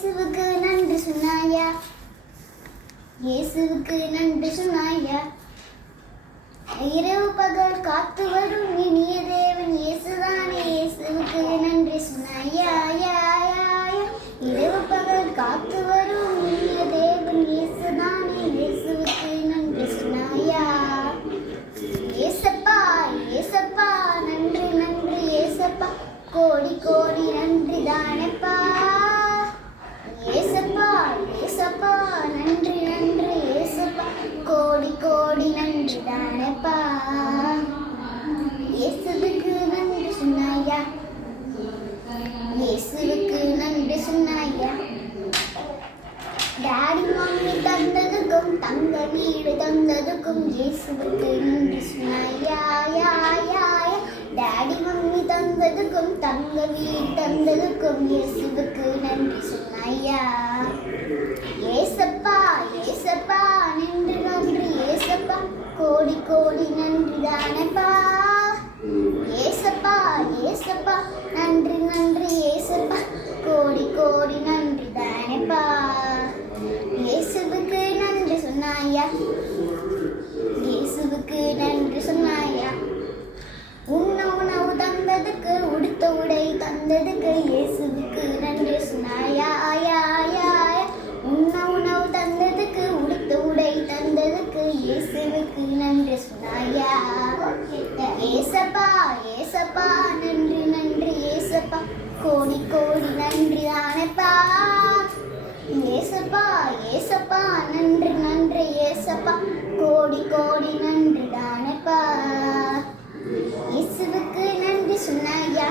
இயேசுவுக்கு நன்றி சொன்னாயா, இயேசுவுக்கு நன்றி சொன்னாயா. இரவு பகல் காத்து வரும் இனிய தேவன் இயேசுதானே, இயேசுவுக்கு நன்றி சொன்னாயா. இரவு பகல் காத்து வரும் இனிய தேவன் இயேசுதானே, இயேசுவுக்கு நன்றி சொன்னாயா. ஏசப்பா ஏசப்பா நன்றி நன்றி ஏசப்பா, கோடி கோடி நன்றி தானப்பா. ஏசப்பா ஏசப்பா நன்றி நன்றி ஏசப்பா, கோடி கோடி நன்றி தானப்பா. இயேசுவுக்கு நன்றி சொன்னாயா, இயேசுவுக்கு நன்றி சொன்னாயா. டாடி மம்மி தந்ததுக்கும் தங்க வீடு தந்ததுக்கும் இயேசுவுக்கு நன்றி சொன்னாயா. டாடி மம்மி தந்ததுக்கும் தங்க வீடு தந்ததுக்கும் இயேசுவுக்கு நன்றி சொன்னாயா. ஏசப்பா ஏசப்பா நன்றி நன்றி ஏசப்பா, கோடி கோடி நன்றி தானப்பா. ஏசப்பா ஏசப்பா நன்றி நன்றி ஏசப்பா, கோடி கோடி நன்றி தானப்பா. இயேசுவுக்கு நன்றி சொன்னாயா, இயேசுவுக்கு நன்றி சொன்னாயா. உண்ண உணவு தந்ததுக்கு உடுத்த உடை தந்ததுக்கு இயேசுவுக்கு நன்றி சொன்னாயா. உண்ண உணவு தந்ததுக்கு உடுத்த உடை தந்ததுக்கு இயேசுவுக்கு நன்றி சொன்னாயா. ஏசப்பா ஏசப்பா நன்றி நன்றி ஏசப்பா, கோடி கோடி நன்றி தானப்பா. ஏசப்பா ஏசப்பா நன்றி நன்றி ஏசப்பா, கோடி கோடி நன்றி தானப்பா. இயேசுவுக்கு நன்றி சொன்னாயா,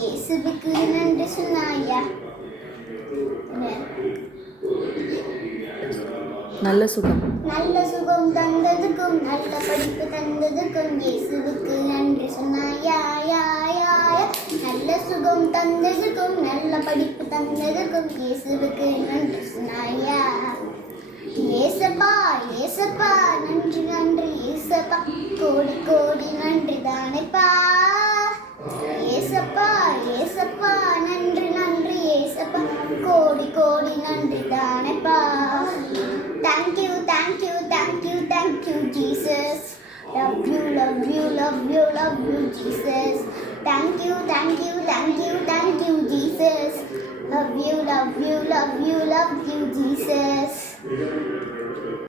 இயேசுவுக்கு நன்றி சொன்னாயா. நல்ல சுகம் தந்ததுக்கும் நல்ல படிப்பு தந்ததுக்கும் இயேசுவுக்கு நன்றி சொன்னாயா. நல்ல சுகம் தந்ததுக்கும் நல்ல படிப்பு தந்ததுக்கும் இயேசுவுக்கு நன்றி சொன்னாயா. ஏசப்பா ஏசப்பா நன்றி நன்றி ஏசப்பா, கோடி கோடி நன்றி தானப்பா. ஏசப்பா ஏசப்பா நன்றி நன்றி ஏசப்பா, கோடி கோடி நன்றி தானப்பா. Thank you, thank you, thank you, thank you, Jesus. Love you, love you, love you, love you, Jesus. Thank you, thank you, thank you, thank you, Jesus. Love you, love you, love you, love you, Jesus.